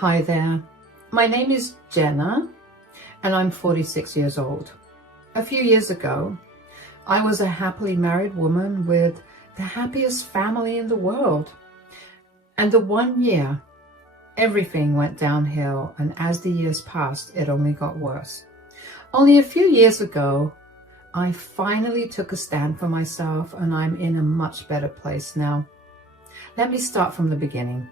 Hi there, my name is Jenna and I'm 46 years old. A few years ago, I was a happily married woman with the happiest family in the world. And the 1 year, everything went downhill, and as the years passed, it only got worse. Only a few years ago, I finally took a stand for myself and I'm in a much better place now. Let me start from the beginning.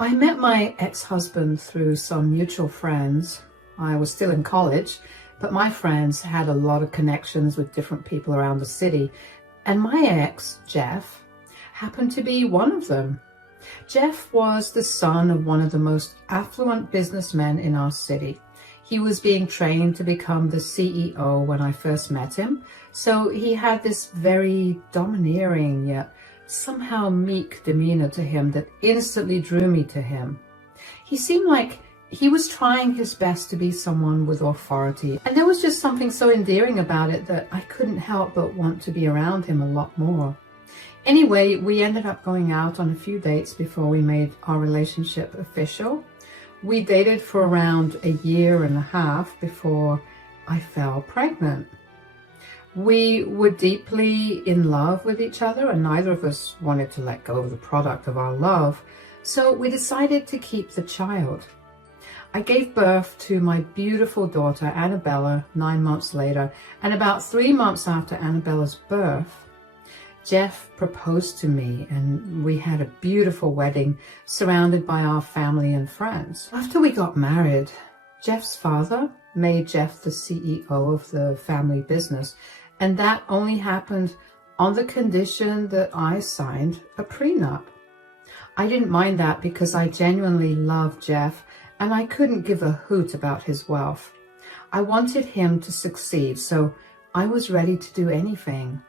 I met my ex-husband through some mutual friends. I was still in college, but my friends had a lot of connections with different people around the city. And my ex, Jeff, happened to be one of them. Jeff was the son of one of the most affluent businessmen in our city. He was being trained to become the CEO when I first met him. So he had this very domineering yet somehow meek demeanor to him that instantly drew me to him. He seemed like he was trying his best to be someone with authority, and there was just something so endearing about it that I couldn't help but want to be around him a lot more. Anyway, we ended up going out on a few dates before we made our relationship official. We dated for around a year and a half before I fell pregnant. We were deeply in love with each other, and neither of us wanted to let go of the product of our love, so we decided to keep the child. I gave birth to my beautiful daughter, Annabella, 9 months later, and about 3 months after Annabella's birth, Jeff proposed to me, and we had a beautiful wedding surrounded by our family and friends. After we got married, Jeff's father made Jeff the CEO of the family business, and that only happened on the condition that I signed a prenup. I didn't mind that because I genuinely loved Jeff and I couldn't give a hoot about his wealth. I wanted him to succeed, so I was ready to do anything.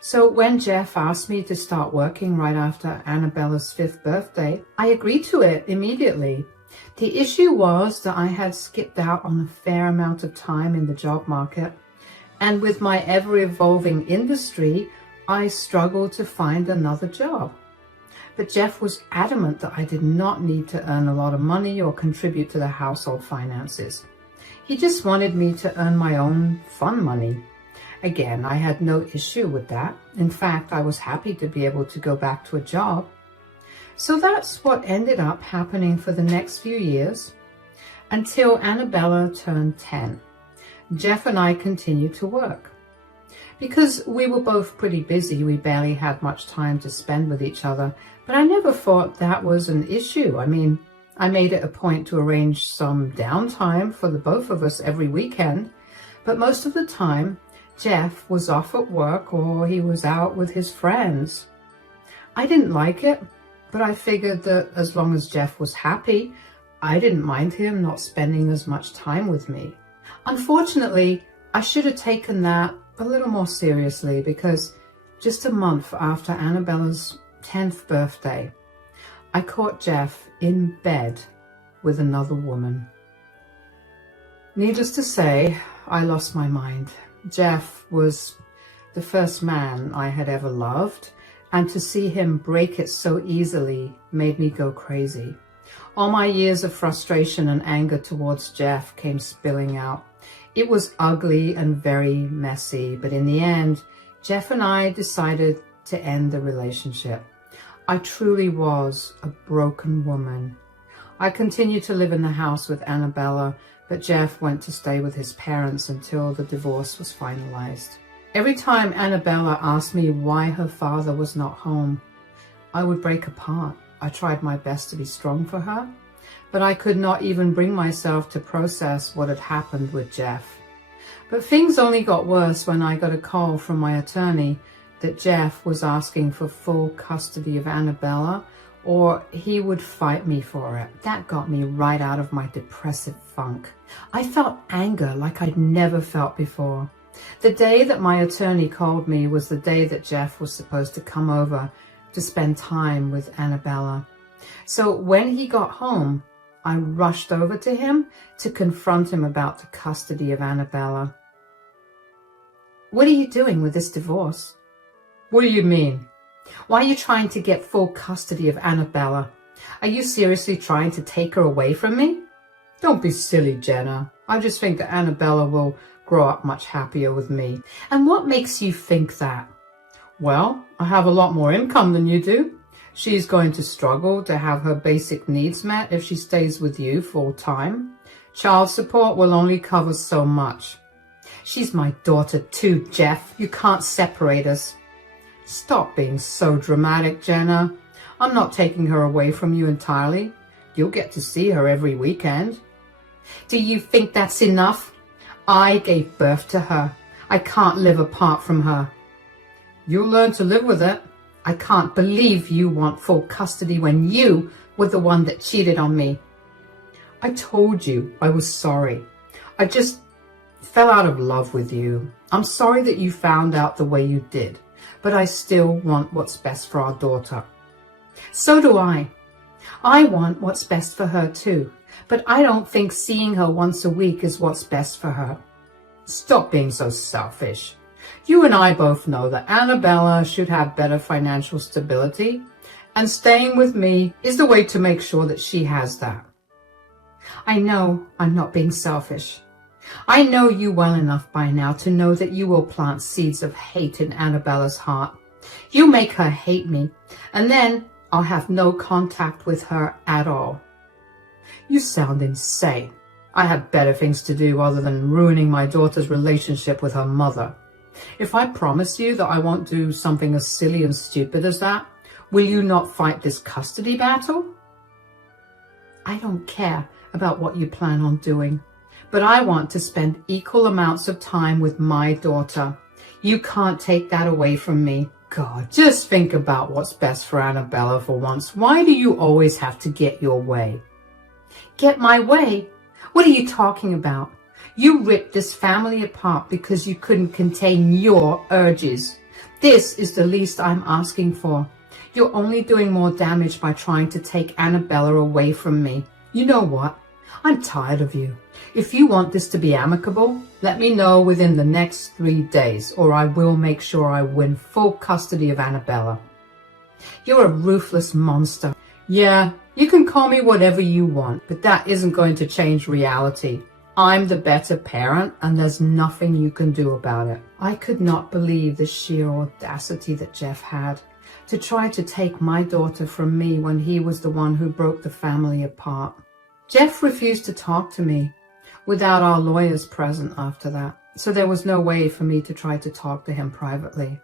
So when Jeff asked me to start working right after Annabella's 5th birthday, I agreed to it immediately. The issue was that I had skipped out on a fair amount of time in the job market, and with my ever-evolving industry, I struggled to find another job. But Jeff was adamant that I did not need to earn a lot of money or contribute to the household finances. He just wanted me to earn my own fun money. Again, I had no issue with that. In fact, I was happy to be able to go back to a job. So that's what ended up happening for the next few years until Annabella turned 10. Jeff and I continued to work. Because we were both pretty busy, we barely had much time to spend with each other, but I never thought that was an issue. I mean, I made it a point to arrange some downtime for the both of us every weekend, but most of the time, Jeff was off at work or he was out with his friends. I didn't like it, but I figured that as long as Jeff was happy, I didn't mind him not spending as much time with me. Unfortunately, I should have taken that a little more seriously because just a month after Annabella's 10th birthday, I caught Jeff in bed with another woman. Needless to say, I lost my mind. Jeff was the first man I had ever loved, and to see him break it so easily made me go crazy. All my years of frustration and anger towards Jeff came spilling out. It was ugly and very messy, but in the end, Jeff and I decided to end the relationship. I truly was a broken woman. I continued to live in the house with Annabella, but Jeff went to stay with his parents until the divorce was finalized. Every time Annabella asked me why her father was not home, I would break apart. I tried my best to be strong for her, but I could not even bring myself to process what had happened with Jeff. But things only got worse when I got a call from my attorney that Jeff was asking for full custody of Annabella, or he would fight me for it. That got me right out of my depressive funk. I felt anger like I'd never felt before. The day that my attorney called me was the day that Jeff was supposed to come over to spend time with Annabella. So when he got home, I rushed over to him to confront him about the custody of Annabella. "What are you doing with this divorce?" "What do you mean?" "Why are you trying to get full custody of Annabella? Are you seriously trying to take her away from me? Don't be silly, Jenna. I just think that Annabella will grow up much happier with me. And what makes you think that? Well, I have a lot more income than you do. She's going to struggle to have her basic needs met if she stays with you full time. Child support will only cover so much. She's my daughter too, Jeff. You can't separate us. Stop being so dramatic, Jenna. I'm not taking her away from you entirely. You'll get to see her every weekend. Do you think that's enough? I gave birth to her. I can't live apart from her. You'll learn to live with it. I can't believe you want full custody when you were the one that cheated on me. I told you I was sorry. I just fell out of love with you. I'm sorry that you found out the way you did, but I still want what's best for our daughter. So do I. I want what's best for her too, but I don't think seeing her once a week is what's best for her. Stop being so selfish. You and I both know that Annabella should have better financial stability, and staying with me is the way to make sure that she has that. I know I'm not being selfish. I know you well enough by now to know that you will plant seeds of hate in Annabella's heart. You make her hate me, and then I'll have no contact with her at all. You sound insane. I have better things to do other than ruining my daughter's relationship with her mother. If I promise you that I won't do something as silly and stupid as that, will you not fight this custody battle? I don't care about what you plan on doing, but I want to spend equal amounts of time with my daughter. You can't take that away from me. God, just think about what's best for Annabella for once. Why do you always have to get your way? Get my way? What are you talking about? You ripped this family apart because you couldn't contain your urges. This is the least I'm asking for. You're only doing more damage by trying to take Annabella away from me. You know what? I'm tired of you. If you want this to be amicable, let me know within the next 3 days, or I will make sure I win full custody of Annabella. You're a ruthless monster. Yeah, you can call me whatever you want, but that isn't going to change reality. I'm the better parent, and there's nothing you can do about it. I could not believe the sheer audacity that Jeff had to try to take my daughter from me when he was the one who broke the family apart. Jeff refused to talk to me without our lawyers present after that, so there was no way for me to try to talk to him privately.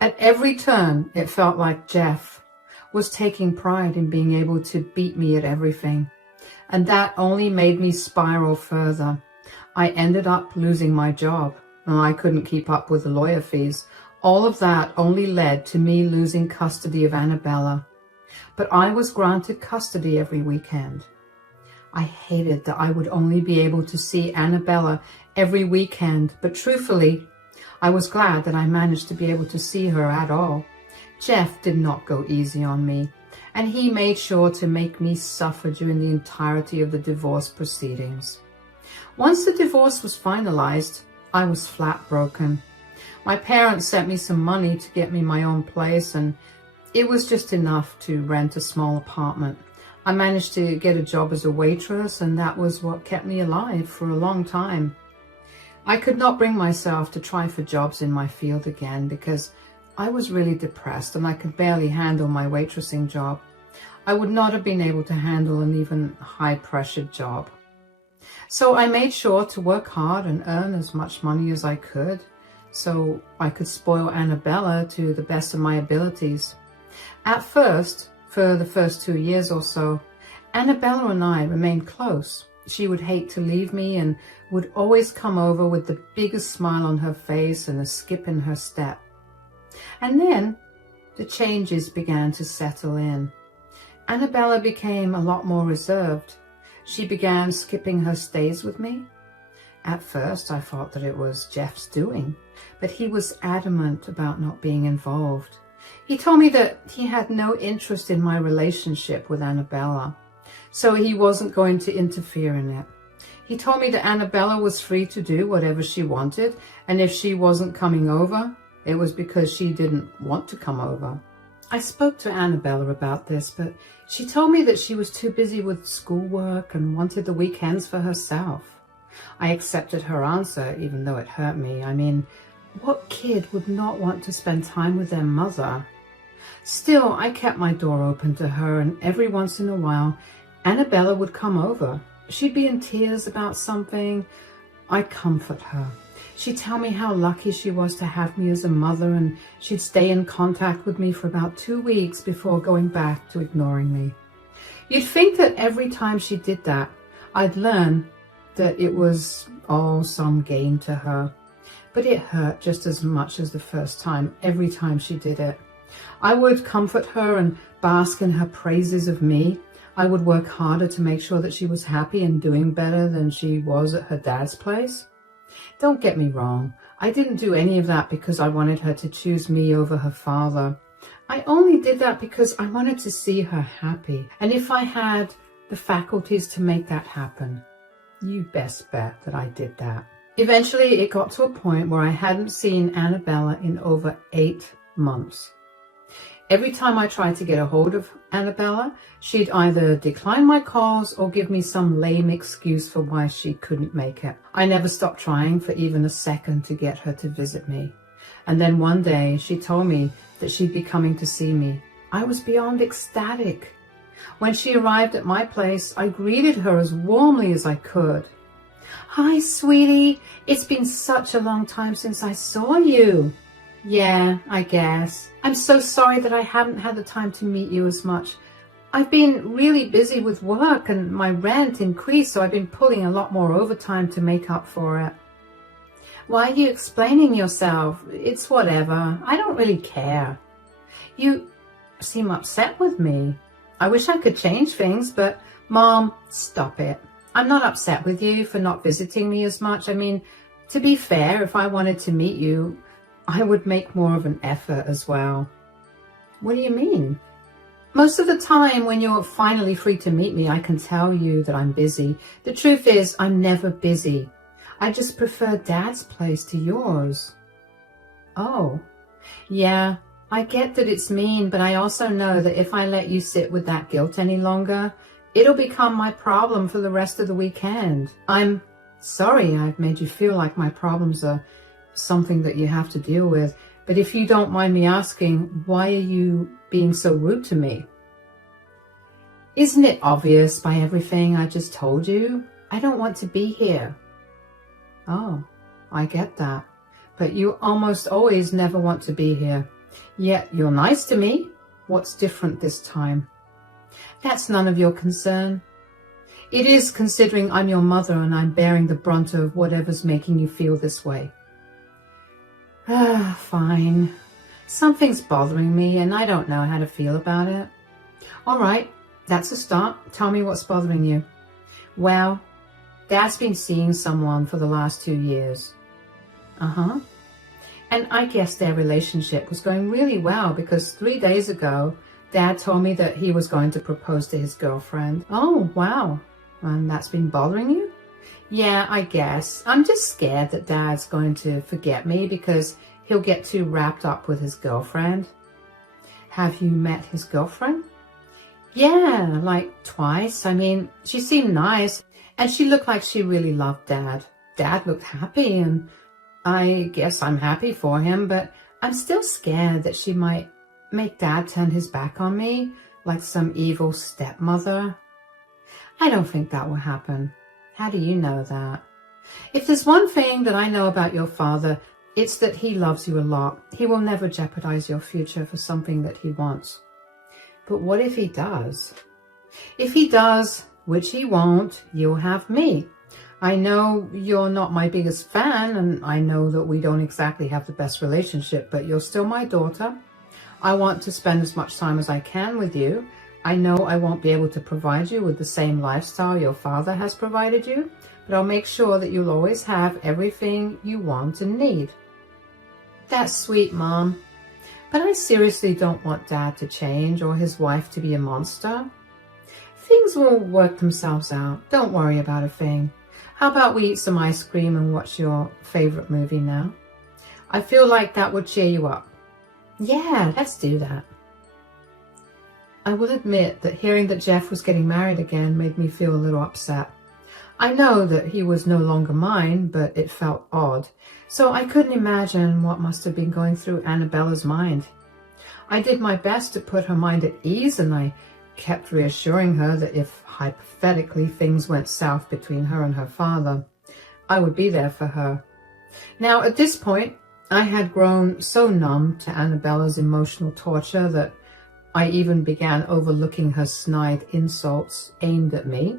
At every turn, it felt like Jeff was taking pride in being able to beat me at everything, and that only made me spiral further. I ended up losing my job, and I couldn't keep up with the lawyer fees. All of that only led to me losing custody of Annabella, but I was granted custody every weekend. I hated that I would only be able to see Annabella every weekend, but truthfully, I was glad that I managed to be able to see her at all. Jeff did not go easy on me, and he made sure to make me suffer during the entirety of the divorce proceedings. Once the divorce was finalized, I was flat broken. My parents sent me some money to get me my own place, and it was just enough to rent a small apartment. I managed to get a job as a waitress, and that was what kept me alive for a long time. I could not bring myself to try for jobs in my field again because I was really depressed and I could barely handle my waitressing job. I would not have been able to handle an even high-pressured job. So I made sure to work hard and earn as much money as I could so I could spoil Annabella to the best of my abilities. At first, for the first 2 years or so, Annabella and I remained close. She would hate to leave me and would always come over with the biggest smile on her face and a skip in her step. And then the changes began to settle in. Annabella became a lot more reserved. She began skipping her stays with me. At first, I thought that it was Jeff's doing, but he was adamant about not being involved. He told me that he had no interest in my relationship with Annabella, so he wasn't going to interfere in it. He told me that Annabella was free to do whatever she wanted, and if she wasn't coming over, it was because she didn't want to come over. I spoke to Annabella about this, but she told me that she was too busy with schoolwork and wanted the weekends for herself. I accepted her answer, even though it hurt me. I mean, what kid would not want to spend time with their mother? Still, I kept my door open to her, and every once in a while, Annabella would come over. She'd be in tears about something. I'd comfort her. She'd tell me how lucky she was to have me as a mother, and she'd stay in contact with me for about 2 weeks before going back to ignoring me. You'd think that every time she did that, I'd learn that it was all some game to her. But it hurt just as much as the first time, every time she did it. I would comfort her and bask in her praises of me. I would work harder to make sure that she was happy and doing better than she was at her dad's place. Don't get me wrong, I didn't do any of that because I wanted her to choose me over her father. I only did that because I wanted to see her happy. And if I had the faculties to make that happen, you best bet that I did that. Eventually, it got to a point where I hadn't seen Annabella in over 8 months. Every time I tried to get a hold of Annabella, she'd either decline my calls or give me some lame excuse for why she couldn't make it. I never stopped trying for even a second to get her to visit me. And then one day she told me that she'd be coming to see me. I was beyond ecstatic. When she arrived at my place, I greeted her as warmly as I could. "Hi, sweetie. It's been such a long time since I saw you." "Yeah, I guess. I'm so sorry that I haven't had the time to meet you as much. I've been really busy with work and my rent increased, so I've been pulling a lot more overtime to make up for it." "Why are you explaining yourself? It's whatever. I don't really care." "You seem upset with me. I wish I could change things, but Mom, stop it. I'm not upset with you for not visiting me as much. I mean, to be fair, if I wanted to meet you, I would make more of an effort as well." "What do you mean?" "Most of the time when you're finally free to meet me, I can tell you that I'm busy. The truth is, I'm never busy. I just prefer Dad's place to yours." "Oh, yeah, I get that it's mean, but I also know that if I let you sit with that guilt any longer, it'll become my problem for the rest of the weekend. I'm sorry I've made you feel like my problems are something that you have to deal with, but if you don't mind me asking, why are you being so rude to me?" "Isn't it obvious by everything I just told you? I don't want to be here." "Oh, I get that. But you almost always never want to be here. Yet you're nice to me. What's different this time?" "That's none of your concern." "It is, considering I'm your mother and I'm bearing the brunt of whatever's making you feel this way." Fine. Something's bothering me and I don't know how to feel about it." "All right, that's a start. Tell me what's bothering you." "Well, Dad's been seeing someone for the last 2 years. "Uh-huh. And I guess their relationship was going really well because 3 days ago, Dad told me that he was going to propose to his girlfriend." "Oh, wow. And that's been bothering you?" "Yeah, I guess. I'm just scared that Dad's going to forget me because he'll get too wrapped up with his girlfriend." "Have you met his girlfriend?" "Yeah, like twice. I mean, she seemed nice and she looked like she really loved Dad. Dad looked happy and I guess I'm happy for him, but I'm still scared that she might make Dad turn his back on me like some evil stepmother." "I don't think that will happen." "How do you know that?" "If there's one thing that I know about your father, it's that he loves you a lot. He will never jeopardize your future for something that he wants." "But what if he does?" "If he does, which he won't, you'll have me. I know you're not my biggest fan, and I know that we don't exactly have the best relationship, but you're still my daughter. I want to spend as much time as I can with you. I know I won't be able to provide you with the same lifestyle your father has provided you, but I'll make sure that you'll always have everything you want and need." "That's sweet, Mom. But I seriously don't want Dad to change or his wife to be a monster. Things will work themselves out. Don't worry about a thing. How about we eat some ice cream and watch your favorite movie now? I feel like that would cheer you up." "Yeah, let's do that." I will admit that hearing that Jeff was getting married again made me feel a little upset. I know that he was no longer mine, but it felt odd, so I couldn't imagine what must have been going through Annabella's mind. I did my best to put her mind at ease, and I kept reassuring her that if hypothetically things went south between her and her father, I would be there for her. Now, at this point, I had grown so numb to Annabella's emotional torture that I even began overlooking her snide insults aimed at me.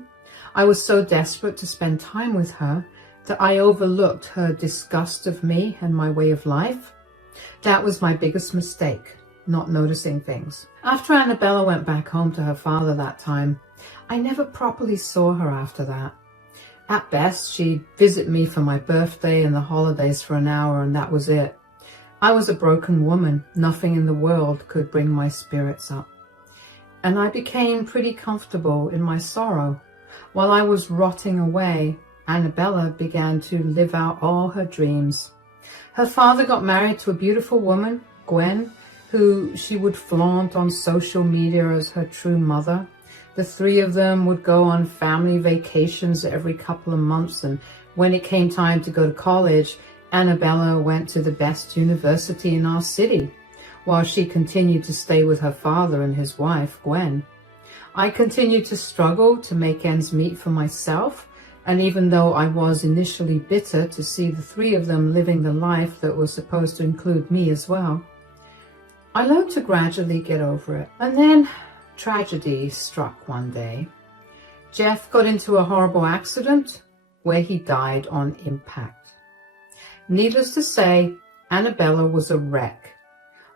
I was so desperate to spend time with her that I overlooked her disgust of me and my way of life. That was my biggest mistake, not noticing things. After Annabella went back home to her father that time, I never properly saw her after that. At best, she'd visit me for my birthday and the holidays for an hour, and that was it. I was a broken woman. Nothing in the world could bring my spirits up. And I became pretty comfortable in my sorrow. While I was rotting away, Annabella began to live out all her dreams. Her father got married to a beautiful woman, Gwen, who she would flaunt on social media as her true mother. The three of them would go on family vacations every couple of months, and when it came time to go to college, Annabella went to the best university in our city, while she continued to stay with her father and his wife, Gwen. I continued to struggle to make ends meet for myself, and even though I was initially bitter to see the three of them living the life that was supposed to include me as well, I learned to gradually get over it. And then tragedy struck one day. Jeff got into a horrible accident where he died on impact. Needless to say, Annabella was a wreck.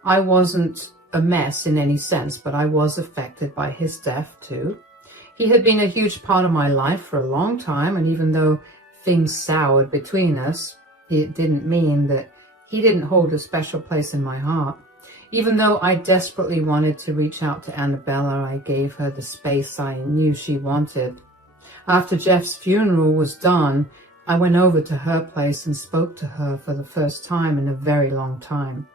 I wasn't a mess in any sense, but I was affected by his death too. He had been a huge part of my life for a long time, and even though things soured between us, it didn't mean that he didn't hold a special place in my heart. Even though I desperately wanted to reach out to Annabella, I gave her the space I knew she wanted. After Jeff's funeral was done, I went over to her place and spoke to her for the first time in a very long time.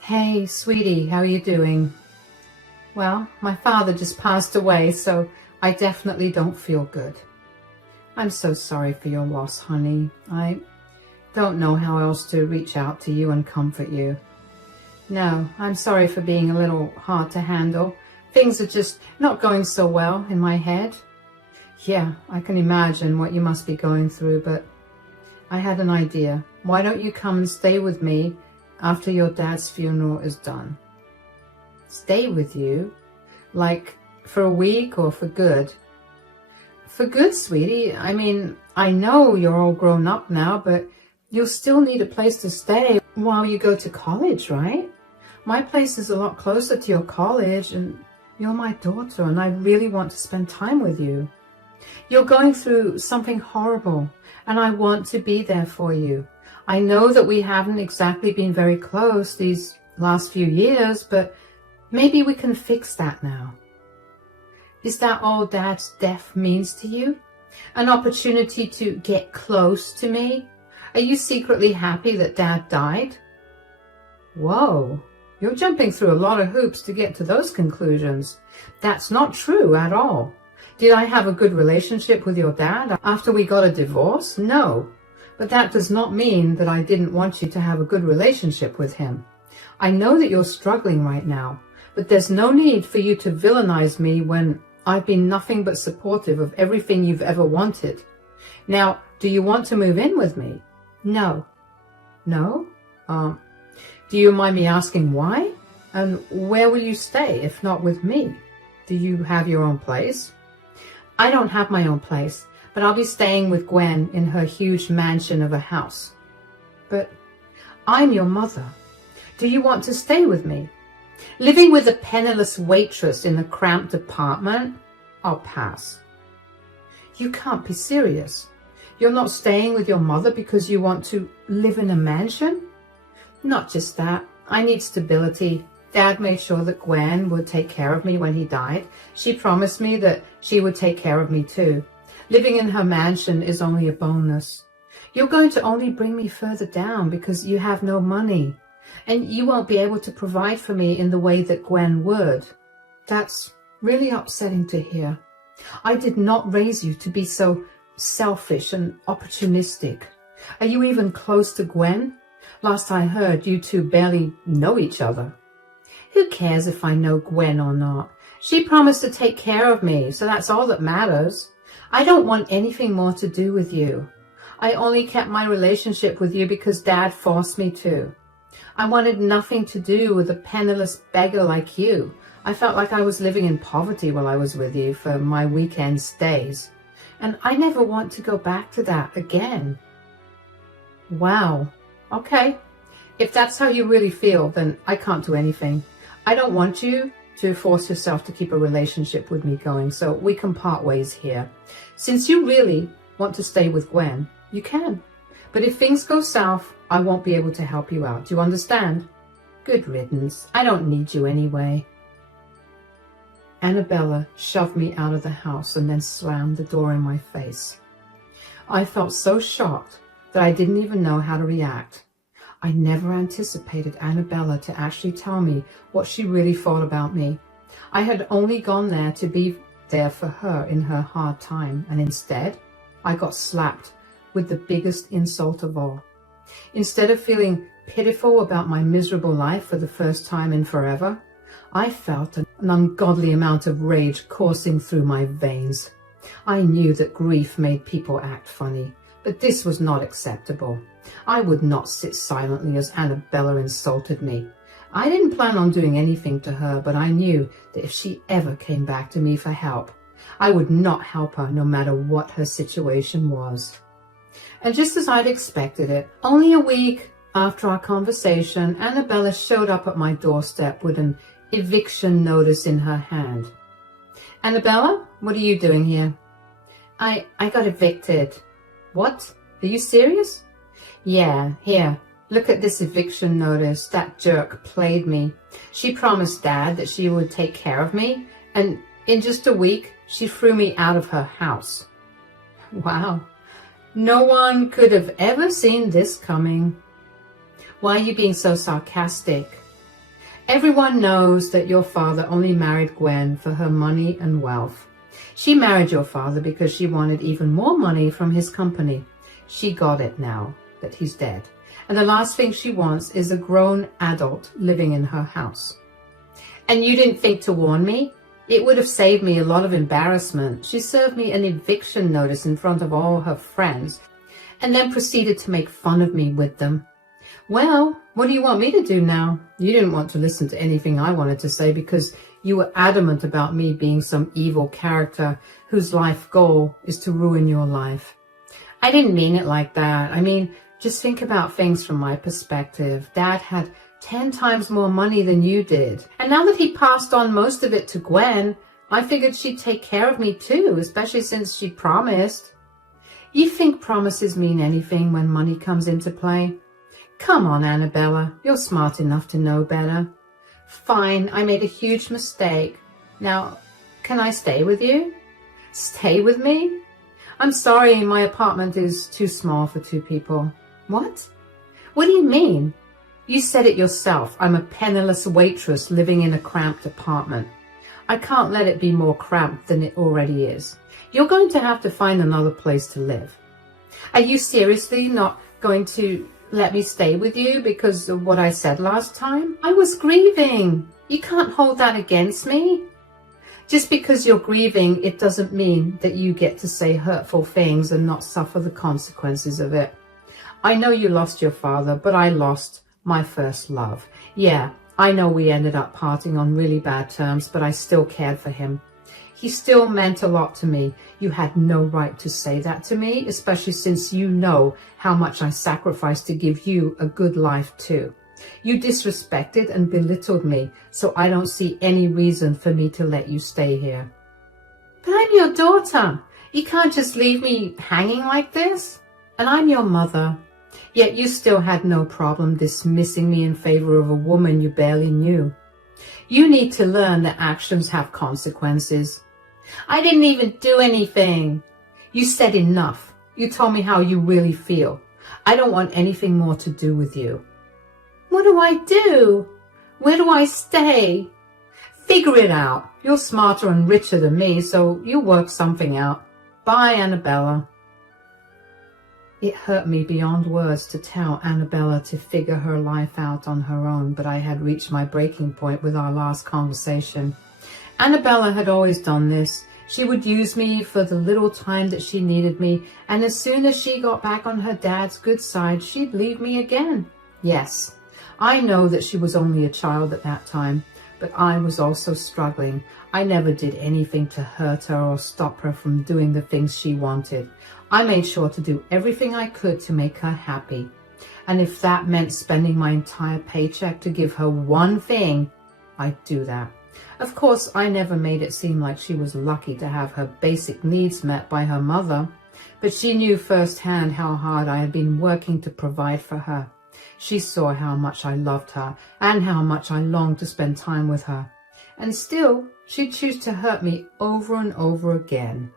"Hey, sweetie, how are you doing?" "Well, my father just passed away, so I definitely don't feel good." "I'm so sorry for your loss, honey. I don't know how else to reach out to you and comfort you." "No, I'm sorry for being a little hard to handle. Things are just not going so well in my head." "Yeah, I can imagine what you must be going through, but I had an idea. Why don't you come and stay with me after your dad's funeral is done?" "Stay with you? Like for a week or for good?" "For good, sweetie. I mean, I know you're all grown up now, but you'll still need a place to stay while you go to college, right? My place is a lot closer to your college, and you're my daughter, and I really want to spend time with you. You're going through something horrible, and I want to be there for you. I know that we haven't exactly been very close these last few years, but maybe we can fix that now." "Is that all Dad's death means to you? An opportunity to get close to me? Are you secretly happy that Dad died?" "Whoa, you're jumping through a lot of hoops to get to those conclusions. That's not true at all. Did I have a good relationship with your dad after we got a divorce? No. But that does not mean that I didn't want you to have a good relationship with him. I know that you're struggling right now, but there's no need for you to villainize me when I've been nothing but supportive of everything you've ever wanted. Now, do you want to move in with me?" "No." "No? Do you mind me asking why? And where will you stay if not with me? Do you have your own place?" "I don't have my own place, but I'll be staying with Gwen in her huge mansion of a house." "But I'm your mother. Do you want to stay with me? Living with a penniless waitress in a cramped apartment? I'll pass." "You can't be serious. You're not staying with your mother because you want to live in a mansion?" "Not just that. I need stability. Dad made sure that Gwen would take care of me when he died. She promised me that she would take care of me too. Living in her mansion is only a bonus. You're going to only bring me further down because you have no money, and you won't be able to provide for me in the way that Gwen would. That's really upsetting to hear. I did not raise you to be so selfish and opportunistic. Are you even close to Gwen? Last I heard, you two barely know each other. Who cares if I know Gwen or not? She promised to take care of me, so that's all that matters. I don't want anything more to do with you. I only kept my relationship with you because Dad forced me to. I wanted nothing to do with a penniless beggar like you. I felt like I was living in poverty while I was with you for my weekend stays. And I never want to go back to that again. Wow. Okay. If that's how you really feel, then I can't do anything. I don't want you to force yourself to keep a relationship with me going, so we can part ways here. Since you really want to stay with Gwen, you can. But if things go south, I won't be able to help you out. Do you understand? Good riddance. I don't need you anyway. Annabella shoved me out of the house and then slammed the door in my face. I felt so shocked that I didn't even know how to react. I never anticipated Annabella to actually tell me what she really thought about me. I had only gone there to be there for her in her hard time, and instead, I got slapped with the biggest insult of all. Instead of feeling pitiful about my miserable life for the first time in forever, I felt an ungodly amount of rage coursing through my veins. I knew that grief made people act funny, but this was not acceptable. I would not sit silently as Annabella insulted me. I didn't plan on doing anything to her, but I knew that if she ever came back to me for help, I would not help her no matter what her situation was. And just as I'd expected it, only a week after our conversation, Annabella showed up at my doorstep with an eviction notice in her hand. Annabella, what are you doing here? I got evicted. What? Are you serious? Yeah, here. Look at this eviction notice. That jerk played me. She promised Dad that she would take care of me, and in just a week, she threw me out of her house. Wow. No one could have ever seen this coming. Why are you being so sarcastic? Everyone knows that your father only married Gwen for her money and wealth. She married your father because she wanted even more money from his company. She got it now that he's dead. And the last thing she wants is a grown adult living in her house. And you didn't think to warn me? It would have saved me a lot of embarrassment. She served me an eviction notice in front of all her friends and then proceeded to make fun of me with them. Well, what do you want me to do now? You didn't want to listen to anything I wanted to say because you were adamant about me being some evil character whose life goal is to ruin your life. I didn't mean it like that. I mean, just think about things from my perspective. Dad had 10 times more money than you did. And now that he passed on most of it to Gwen, I figured she'd take care of me too, especially since she promised. You think promises mean anything when money comes into play? Come on, Annabella. You're smart enough to know better. Fine, I made a huge mistake. Now, can I stay with you? Stay with me? I'm sorry, my apartment is too small for 2 people. What? What do you mean? You said it yourself. I'm a penniless waitress living in a cramped apartment. I can't let it be more cramped than it already is. You're going to have to find another place to live. Are you seriously not going to let me stay with you because of what I said last time? I was grieving. You can't hold that against me. Just because you're grieving, it doesn't mean that you get to say hurtful things and not suffer the consequences of it. I know you lost your father, but I lost my first love. Yeah, I know we ended up parting on really bad terms, but I still cared for him. He still meant a lot to me. You had no right to say that to me, especially since you know how much I sacrificed to give you a good life too. You disrespected and belittled me, so I don't see any reason for me to let you stay here. But I'm your daughter. You can't just leave me hanging like this. And I'm your mother. Yet you still had no problem dismissing me in favor of a woman you barely knew. You need to learn that actions have consequences. I didn't even do anything. You said enough. You told me how you really feel. I don't want anything more to do with you. What do I do? Where do I stay? Figure it out. You're smarter and richer than me, so you'll work something out. Bye, Annabella. It hurt me beyond words to tell Annabella to figure her life out on her own, but I had reached my breaking point with our last conversation. Annabella had always done this. She would use me for the little time that she needed me, and as soon as she got back on her dad's good side, she'd leave me again. Yes, I know that she was only a child at that time, but I was also struggling. I never did anything to hurt her or stop her from doing the things she wanted. I made sure to do everything I could to make her happy. And if that meant spending my entire paycheck to give her one thing, I'd do that. Of course, I never made it seem like she was lucky to have her basic needs met by her mother, but she knew firsthand how hard I had been working to provide for her. She saw how much I loved her and how much I longed to spend time with her. And still, she'd choose to hurt me over and over again.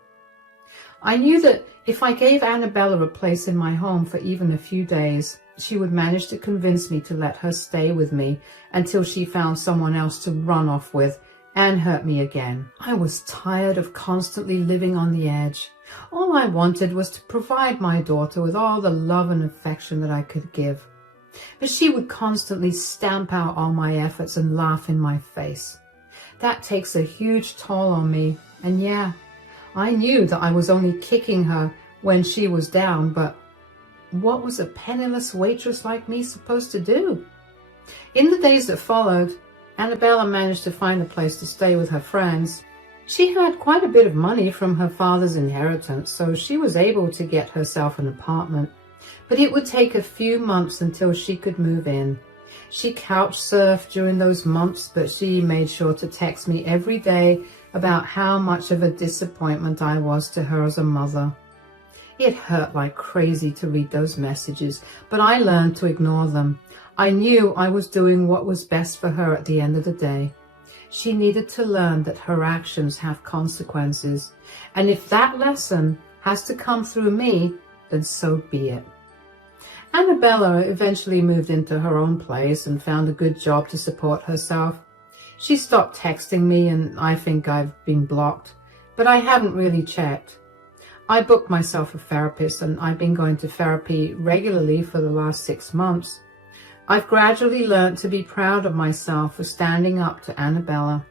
I knew that if I gave Annabella a place in my home for even a few days, she would manage to convince me to let her stay with me until she found someone else to run off with and hurt me again. I was tired of constantly living on the edge. All I wanted was to provide my daughter with all the love and affection that I could give. But she would constantly stamp out all my efforts and laugh in my face. That takes a huge toll on me, and yeah, I knew that I was only kicking her when she was down, but what was a penniless waitress like me supposed to do? In the days that followed, Annabella managed to find a place to stay with her friends. She had quite a bit of money from her father's inheritance, so she was able to get herself an apartment. But it would take a few months until she could move in. She couch surfed during those months, but she made sure to text me every day about how much of a disappointment I was to her as a mother. It hurt like crazy to read those messages, but I learned to ignore them. I knew I was doing what was best for her at the end of the day. She needed to learn that her actions have consequences, and if that lesson has to come through me, then so be it. Annabella eventually moved into her own place and found a good job to support herself. She stopped texting me, and I think I've been blocked, but I haven't really checked. I booked myself a therapist, and I've been going to therapy regularly for the last 6 months. I've gradually learned to be proud of myself for standing up to Annabella.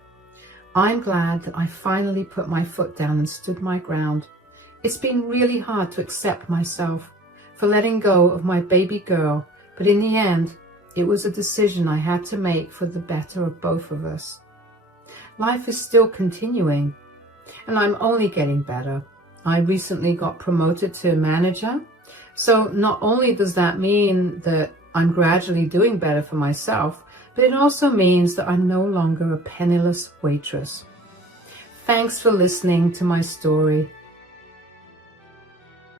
I'm glad that I finally put my foot down and stood my ground. It's been really hard to accept myself for letting go of my baby girl, but in the end, it was a decision I had to make for the better of both of us. Life is still continuing, and I'm only getting better. I recently got promoted to manager, so not only does that mean that I'm gradually doing better for myself, but it also means that I'm no longer a penniless waitress. Thanks for listening to my story.